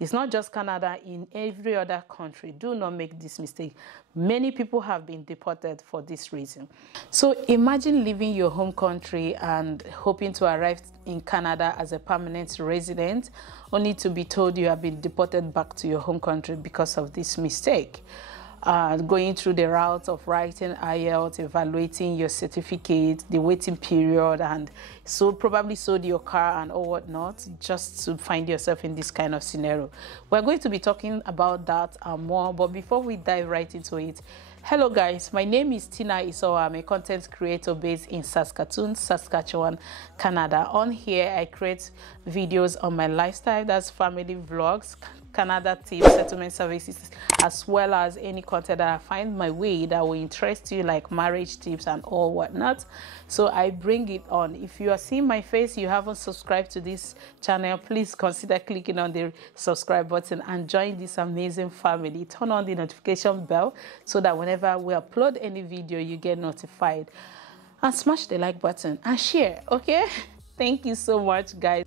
It's not just Canada, in every other country. Do not make this mistake. Many people have been deported for this reason. So imagine leaving your home country and hoping to arrive in Canada as a permanent resident, only to be told you have been deported back to your home country because of this mistake. Going through the route of writing IELTS, evaluating your certificate, the waiting period, and so probably sold your car and all whatnot, just to find yourself in this kind of scenario. We're going to be talking about that and more, but before we dive right into it, hello guys, my name is Tina Isoa. I'm a content creator based in Saskatoon, Saskatchewan, Canada. On here, I create videos on my lifestyle, that's family vlogs, Canada tips, settlement services, as well as any content that I find my way that will interest you, like marriage tips and all whatnot. So I bring it on. If you are seeing my face, you haven't subscribed to this channel, please consider clicking on the subscribe button and join this amazing family. Turn on the notification bell so that whenever we upload any video, you get notified. And smash the like button and share, okay? Thank you so much, guys.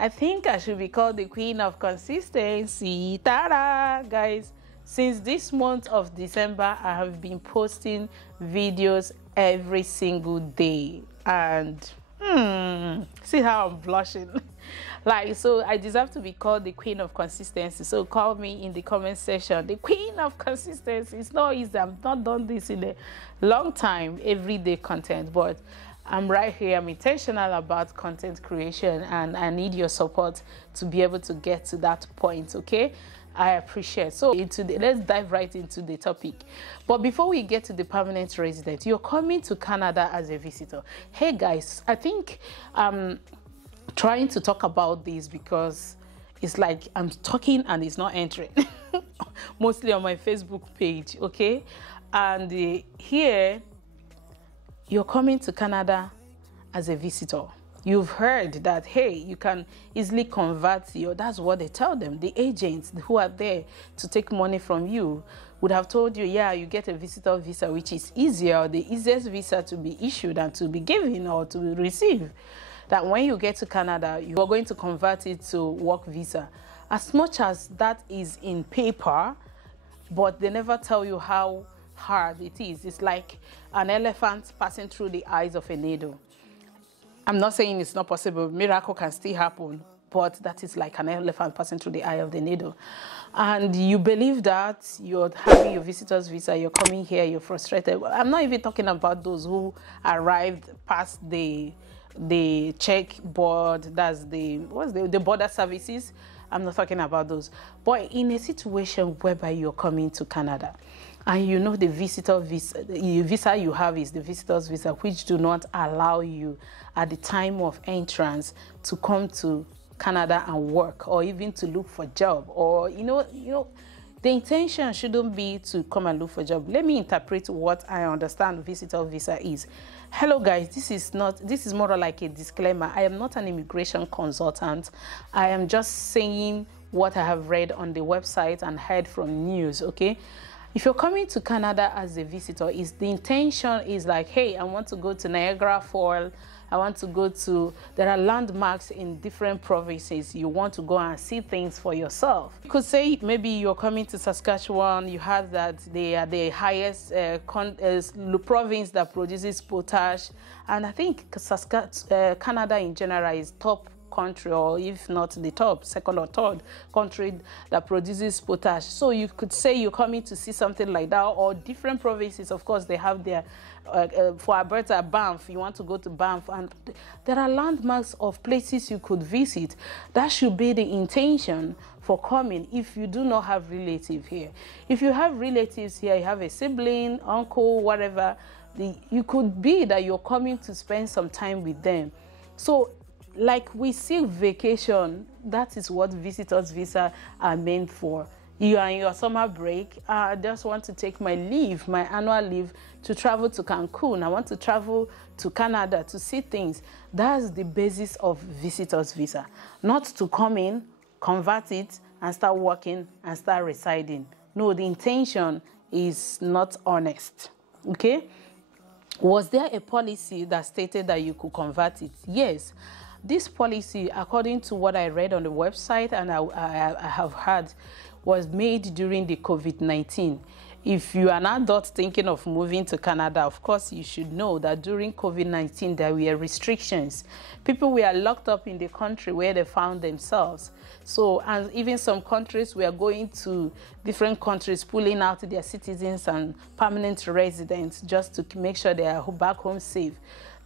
I think I should be called the queen of consistency. Ta-da, guys. Since this month of December, I have been posting videos every single day. And see how I'm blushing. Like, so I deserve to be called the queen of consistency. So call me in the comment section the queen of consistency. It's not easy. I've not done this in a long time, everyday content, but I'm right here. I'm intentional about content creation, and I need your support to be able to get to that point, okay? I appreciate. So let's dive right into the topic. But before we get to the permanent resident, you're coming to Canada as a visitor. Hey guys, I think I'm trying to talk about this because it's like I'm talking and it's not entering. Mostly on my Facebook page, okay? And here, you're coming to Canada as a visitor. You've heard that, hey, you can easily convert that's what they tell them. The agents who are there to take money from you would have told you, yeah, you get a visitor visa, which is easier, or the easiest visa to be issued and to be given or to receive. That when you get to Canada, you are going to convert it to work visa. As much as that is in paper, but they never tell you how hard it is. It's like an elephant passing through the eyes of a needle. I'm not saying it's not possible. Miracle can still happen, but that is like an elephant passing through the eye of the needle. And you believe that you're having your visitor's visa, you're coming here, you're frustrated. I'm not even talking about those who arrived past the check board, that's the border services. I'm not talking about those. But in a situation whereby you're coming to Canada, and you know the visitor visa, the visa you have is the visitor's visa, which do not allow you at the time of entrance to come to Canada and work, or even to look for a job, or you know, the intention shouldn't be to come and look for a job. Let me interpret what I understand visitor visa is. Hello guys, this is more like a disclaimer. I am not an immigration consultant. I am just saying what I have read on the website and heard from news, okay? If you're coming to Canada as a visitor, the intention is like, hey, I want to go to Niagara Falls. I want to go to, there are landmarks in different provinces. You want to go and see things for yourself. You could say maybe you're coming to Saskatchewan, you have that they are the highest province that produces potash. And I think Canada in general is top country, or if not the top, second or third country that produces potash. So you could say you're coming to see something like that, or different provinces. Of course, they have their, for Alberta, Banff, you want to go to Banff, and there are landmarks of places you could visit. That should be the intention for coming if you do not have relatives here. If you have relatives here, you have a sibling, uncle, whatever, you could be that you're coming to spend some time with them. So like we see vacation, that is what visitors visa are meant for. You are in your summer break. I just want to take my leave, my annual leave, to travel to Cancun. I want to travel to Canada to see things. That's the basis of visitor's visa. Not to come in, convert it, and start working and start residing. No, the intention is not honest. Okay? Was there a policy that stated that you could convert it? Yes. This policy, according to what I read on the website and I have heard, was made during the COVID-19. If you are an adult thinking of moving to Canada, of course, you should know that during COVID-19, there were restrictions. People were locked up in the country where they found themselves. So, and even some countries were going to different countries, pulling out their citizens and permanent residents just to make sure they are back home safe.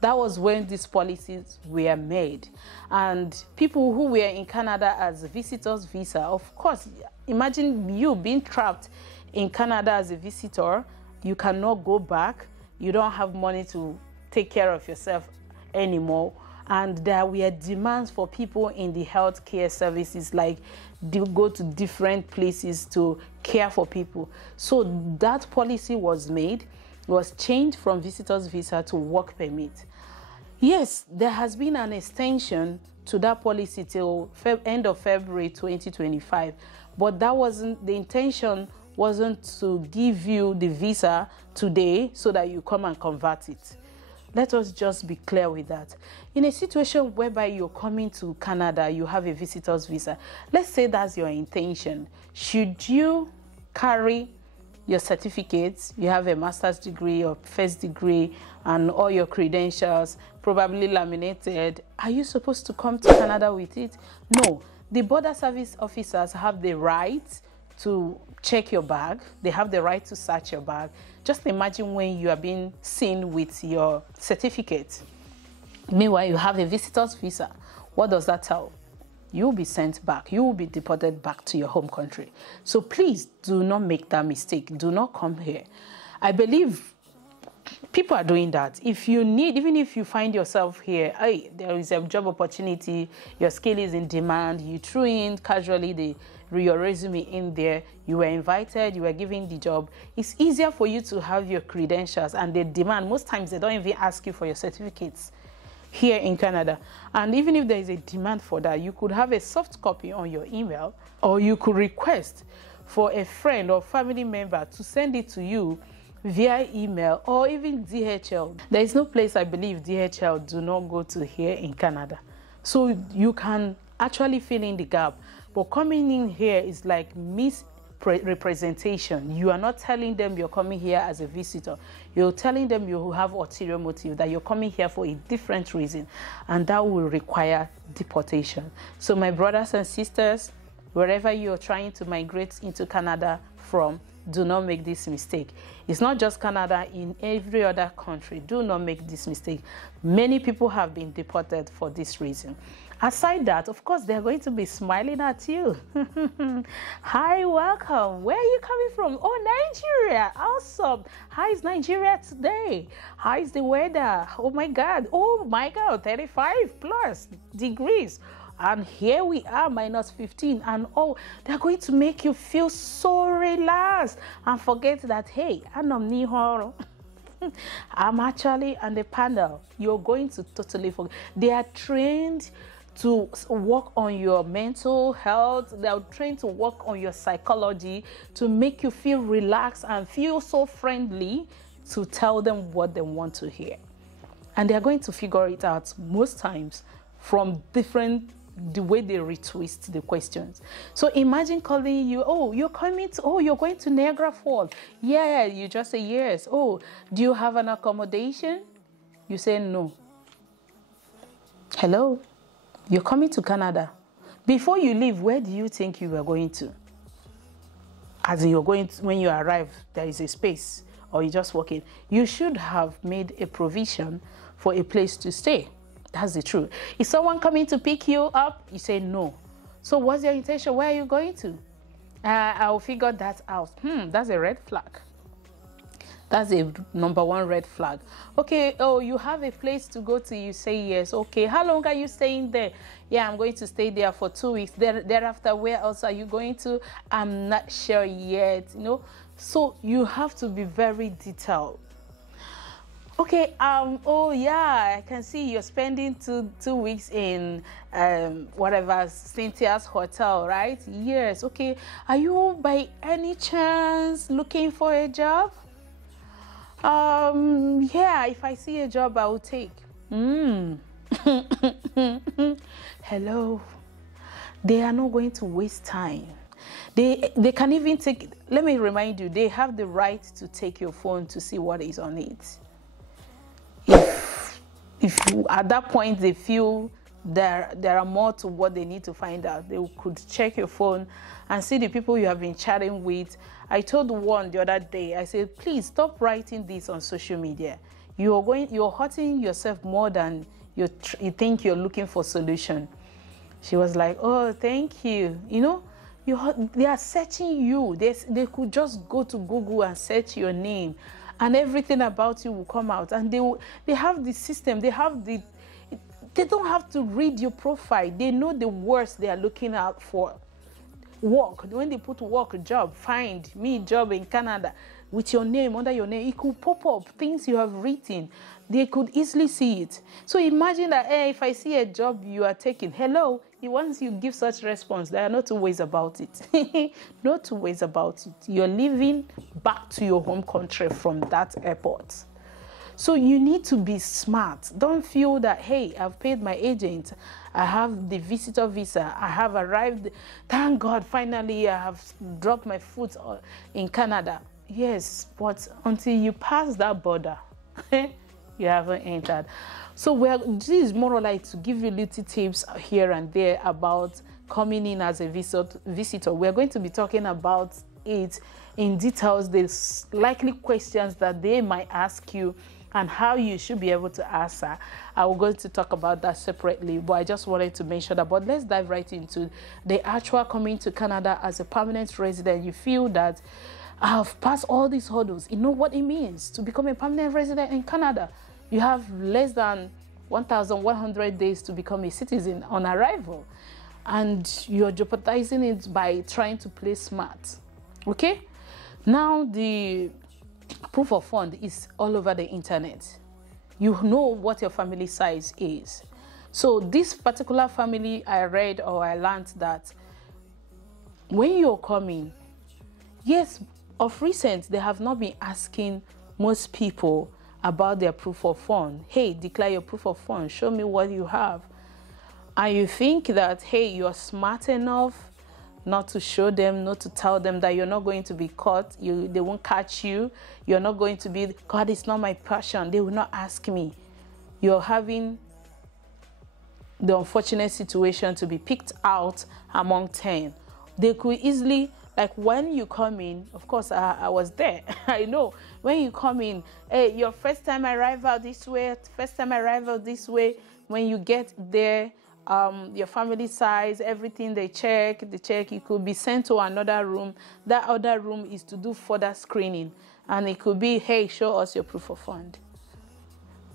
That was when these policies were made. And people who were in Canada as visitors visa, of course, imagine you being trapped in Canada as a visitor. You cannot go back. You don't have money to take care of yourself anymore. And there were demands for people in the healthcare services, like they go to different places to care for people. So that policy was made, was changed from visitors visa to work permit. Yes, there has been an extension to that policy till end of February 2025, but that wasn't the intention. Wasn't to give you the visa today so that you come and convert it. Let us just be clear with that. In a situation whereby you're coming to Canada, you have a visitor's visa. Let's say that's your intention. Should you carry your certificates? You have a master's degree or first degree and all your credentials, probably laminated. Are you supposed to come to Canada with it? No. The border service officers have the right to check your bag. They have the right to search your bag. Just imagine when you are being seen with your certificate. Meanwhile, you have a visitor's visa. What does that tell? You will be sent back. You will be deported back to your home country. So please do not make that mistake. Do not come here. I believe people are doing that. If you need, even if you find yourself here, hey, there is a job opportunity, your skill is in demand, you threw in casually your resume in there, you were invited, you were given the job, it's easier for you to have your credentials, and they demand, most times they don't even ask you for your certificates here in Canada. And even if there is a demand for that, you could have a soft copy on your email, or you could request for a friend or family member to send it to you via email or even DHL. There is no place I believe DHL do not go to here in Canada. So you can actually fill in the gap. But coming in here is like misrepresentation. You are not telling them you're coming here as a visitor. You're telling them you have ulterior motive, that you're coming here for a different reason, and that will require deportation. So my brothers and sisters, wherever you're trying to migrate into Canada from, do not make this mistake. It's not just Canada, in every other country. Do not make this mistake. Many people have been deported for this reason. Aside that, of course, they're going to be smiling at you. Hi, welcome. Where are you coming from? Oh, Nigeria. Awesome. How is Nigeria today? How is the weather? Oh my God, 35 plus degrees. And here we are, minus 15. And oh, they're going to make you feel so relaxed and forget that, hey, I'm actually on the panel. You're going to totally forget. They are trained to work on your mental health. They are trained to work on your psychology to make you feel relaxed and feel so friendly to tell them what they want to hear. And they are going to figure it out most times from the way they retwist the questions. So imagine calling you, oh, you're going to Niagara Falls. Yeah, you just say yes. Oh, do you have an accommodation? You say no. Hello, you're coming to Canada. Before you leave, where do you think you are going to? As in, you're going to, when you arrive, there is a space, or you just walk in. You should have made a provision for a place to stay. That's the truth. Is someone coming to pick you up? You say no. So what's your intention? Where are you going to? I'll figure that out. That's a red flag. That's a number one red flag. Okay, oh, you have a place to go to, you say yes. Okay, how long are you staying there? Yeah, I'm going to stay there for 2 weeks. Thereafter, where else are you going to? I'm not sure yet, you know. So you have to be very detailed. Okay, oh yeah, I can see you're spending two weeks in whatever, Cynthia's hotel, right? Yes. Okay, are you by any chance looking for a job? Yeah, if I see a job, I will take. Hello. They are not going to waste time. They can even take, let me remind you, they have the right to take your phone to see what is on it. If you, at that point they feel there are more to what they need to find out, they could check your phone and see the people you have been chatting with. I told one the other day, I said, please stop writing this on social media. You're hurting yourself more than you think you're looking for solution. She was like, oh, thank you. You know, they are searching you. They could just go to Google and search your name, and everything about you will come out. And they have the system. They don't have to read your profile. They know the words they are looking out for. Work. When they put work, job, find me job in Canada with your name, under your name, it could pop up things you have written. They could easily see it. So imagine that, hey, if I see a job you are taking, hello, once you give such response, there are no two ways about it. No two ways about it. You're leaving back to your home country from that airport. So you need to be smart. Don't feel that, hey, I've paid my agent, I have the visitor visa, I have arrived, thank God, finally I have dropped my foot in Canada. Yes, but until you pass that border, you haven't entered. So this is more like to give you little tips here and there about coming in as a visitor. We're going to be talking about it in details, the likely questions that they might ask you, and how you should be able to answer. I will go to talk about that separately, but I just wanted to mention that. But let's dive right into the actual coming to Canada as a permanent resident. You feel that I've passed all these hurdles. You know what it means to become a permanent resident in Canada. You have less than 1,100 days to become a citizen on arrival, and you're jeopardizing it by trying to play smart. Okay? Now the proof of fund is all over the internet. You know what your family size is. So this particular family, I read or I learned that when you're coming, yes, of recent, they have not been asking most people about their proof of fund. Hey, declare your proof of fund. Show me what you have. And you think that, hey, you're smart enough not to show them, not to tell them that you're not going to be caught, they won't catch you, you're not going to be, God, it's not my passion, they will not ask me. You're having the unfortunate situation to be picked out among 10. They could easily, like when you come in, of course, I was there, I know, when you come in, hey, your first time arrival this way, first time arrival this way, when you get there, your family size, everything they check, you could be sent to another room. That other room is to do further screening, and it could be, hey, show us your proof of fund.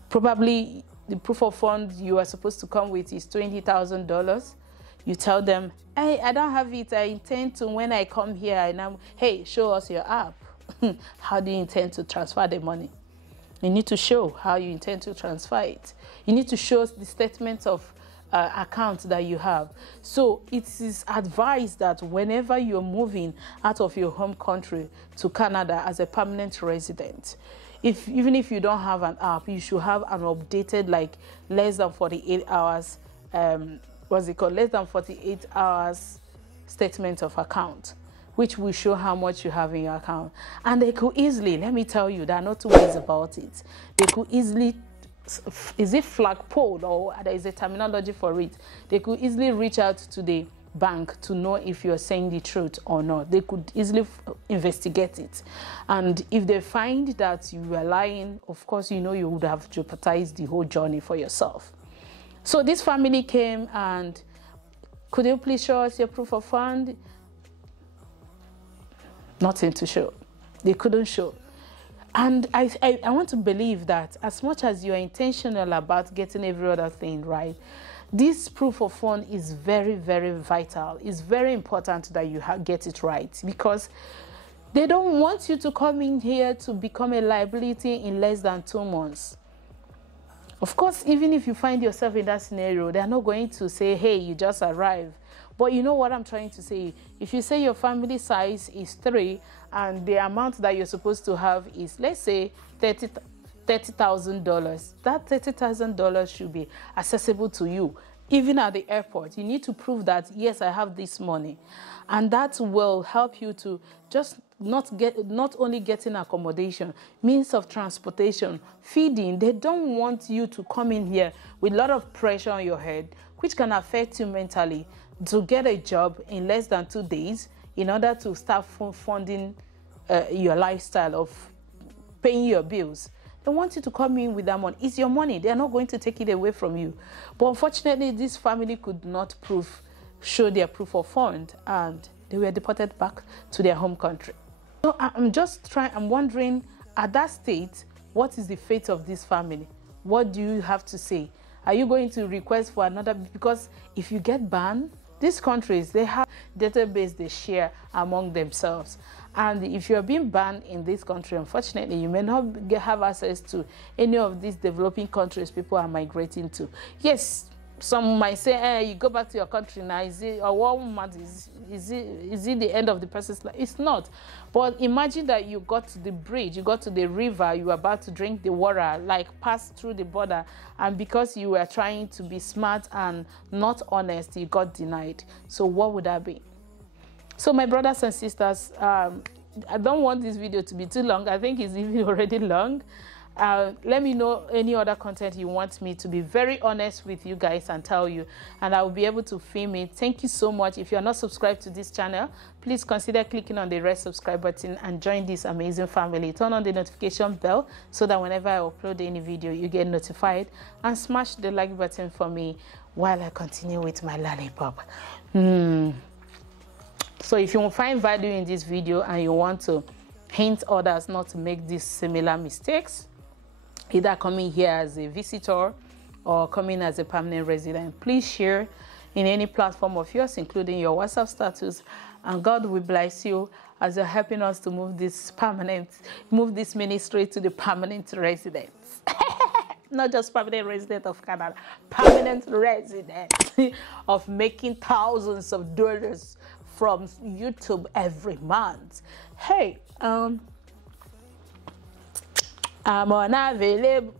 Probably the proof of fund you are supposed to come with is $20,000. You tell them, hey, I don't have it, I intend to, when I come here, and hey, show us your app. How do you intend to transfer the money? You need to show how you intend to transfer it. You need to show the statement of account that you have. So it is advised that whenever you're moving out of your home country to Canada as a permanent resident, even if you don't have an app, you should have an updated, like less than 48 hours, less than 48 hours statement of account, which will show how much you have in your account. And they could easily, let me tell you, there are no two ways about it. They could easily, is it flagpole, or there is a terminology for it? They could easily reach out to the bank to know if you're saying the truth or not. They could easily investigate it. And if they find that you are lying, of course, you know you would have jeopardized the whole journey for yourself. So this family came and, could you please show us your proof of fund? Nothing to show. They couldn't show. And I want to believe that as much as you're intentional about getting every other thing right, this proof of fund is very, very vital. It's very important that you get it right, because they don't want you to come in here to become a liability in less than 2 months. Of course, even if you find yourself in that scenario, they're not going to say, hey, you just arrived. But you know what I'm trying to say? If you say your family size is 3 and the amount that you're supposed to have is, let's say, $30,000, that $30,000 should be accessible to you. Even at the airport, you need to prove that, yes, I have this money. And that will help you to just not only getting accommodation, means of transportation, feeding. They don't want you to come in here with a lot of pressure on your head, which can affect you mentally, to get a job in less than 2 days in order to start funding your lifestyle of paying your bills. They want you to come in with that money. It's your money. They're not going to take it away from you. But unfortunately, this family could not show their proof of fund, and they were deported back to their home country. So I'm wondering, at that state, what is the fate of this family? What do you have to say? Are you going to request for another? Because if you get banned, these countries, they have database they share among themselves. And if you're being banned in this country, unfortunately, you may not have access to any of these developing countries people are migrating to. Yes, some might say, hey, you go back to your country now, is it, or 1 month, is it the end of the person's life? It's not. But imagine that you got to the bridge, you got to the river, you were about to drink the water, like pass through the border, and because you were trying to be smart and not honest, you got denied. So what would that be? So my brothers and sisters, I don't want this video to be too long. I think it's even already long. Let me know any other content you want me to be very honest with you guys and tell you, and I will be able to film it. Thank you so much. If you're not subscribed to this channel, please consider clicking on the red subscribe button and join this amazing family. Turn on the notification bell so that whenever I upload any video, you get notified, and smash the like button for me while I continue with my lollipop. So if you find value in this video and you want to hint others not to make these similar mistakes, either coming here as a visitor or coming as a permanent resident, please share in any platform of yours, including your WhatsApp status, and God will bless you as you're helping us to move this ministry to the permanent residents. Not just permanent resident of Canada, permanent resident of making thousands of dollars from YouTube every month. Hey, I'm unavailable.